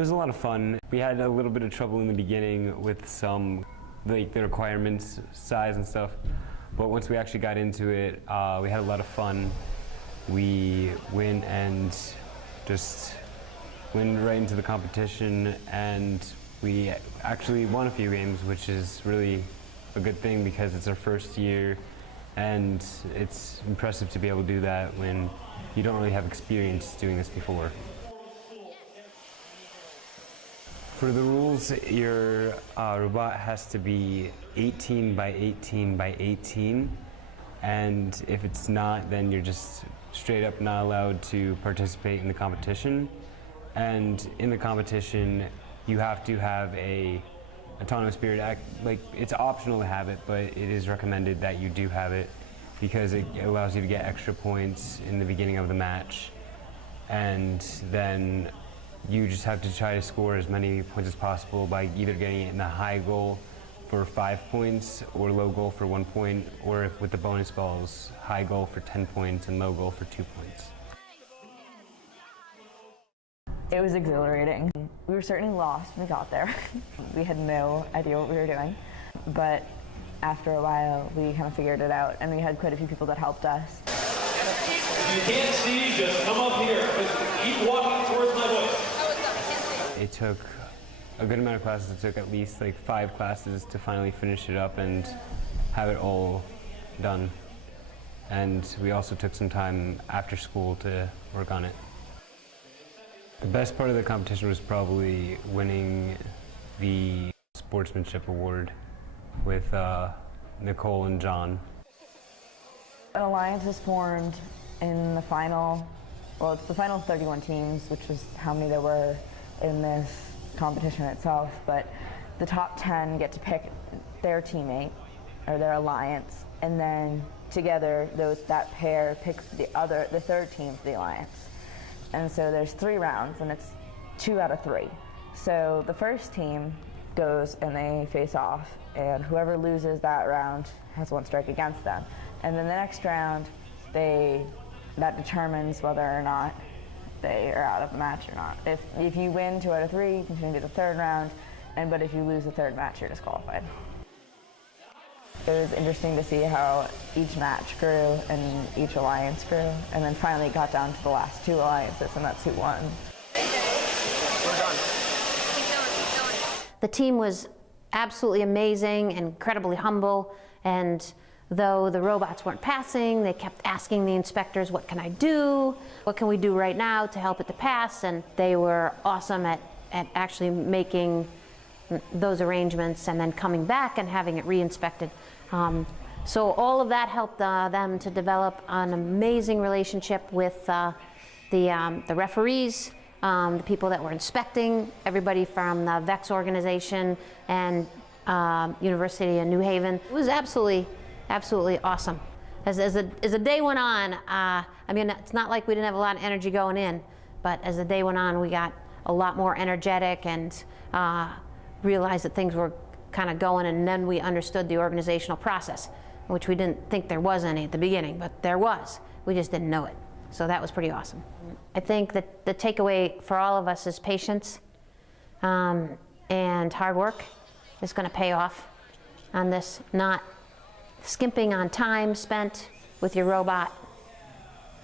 was a lot of fun. We had a little bit of trouble in the beginning with some, like the requirements, size and stuff. But once we actually got into it, we had a lot of fun. We went and just went right into the competition, and we actually won a few games, which is really a good thing because it's our first year, and it's impressive to be able to do that when you don't really have experience doing this before. For the rules, your robot has to be 18 by 18 by 18, and if it's not, then you're just straight up not allowed to participate in the competition. And in the competition, you have to have a autonomous spirit act. Like, it's optional to have it, but it is recommended that you do have it because it allows you to get extra points in the beginning of the match. And then you just have to try to score as many points as possible by either getting it in the high goal for 5 points or low goal for 1 point, or if with the bonus balls, high goal for 10 points and low goal for 2 points. It was exhilarating. We were certainly lost when we got there. We had no idea what we were doing, but after a while we kind of figured it out, and we had quite a few people that helped us. If you can't see, just come up here. Keep walking towards my voice. It took a good amount of classes. It took at least like 5 classes to finally finish it up and have it all done. And we also took some time after school to work on it. The best part of the competition was probably winning the sportsmanship award with Nicole and John. An alliance was formed in the final, well, it's the final 31 teams, which was how many there were in this competition itself, but the top 10 get to pick their teammate or their alliance, and then together that pair picks the third team for the alliance. And so there's 3 rounds, and it's 2 out of 3. So the first team goes and they face off, and whoever loses that round has 1 strike against them. And then the next round, that determines whether or not they are out of the match or not. If you win 2 out of 3, you continue to the 3rd round, but if you lose the 3rd match, you're disqualified. It was interesting to see how each match grew and each alliance grew, and then finally it got down to the last 2 alliances, and that's who won. The team was absolutely amazing, incredibly humble, and though the robots weren't passing, they kept asking the inspectors, what can I do? What can we do right now to help it to pass? And they were awesome at actually making those arrangements and then coming back and having it re-inspected. So all of that helped them to develop an amazing relationship with the referees, the people that were inspecting, everybody from the VEX organization and University of New Haven. It was absolutely awesome. As the day went on, I mean, it's not like we didn't have a lot of energy going in, but as the day went on, we got a lot more energetic and realized that things were kind of going, and then we understood the organizational process, which we didn't think there was any at the beginning, but there was. We just didn't know it. So that was pretty awesome. I think that the takeaway for all of us is patience and hard work is going to pay off on this, not skimping on time spent with your robot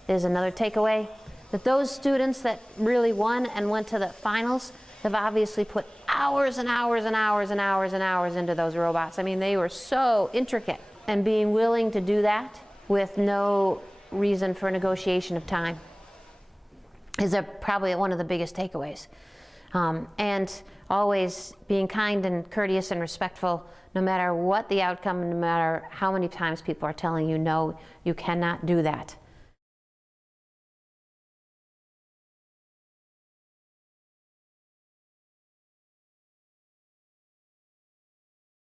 is another takeaway. That those students that really won and went to the finals have obviously put hours and hours and hours and hours and hours into those robots. I mean, they were so intricate, and being willing to do that with no reason for negotiation of time is probably one of the biggest takeaways. And always being kind and courteous and respectful, no matter what the outcome, no matter how many times people are telling you, no, you cannot do that.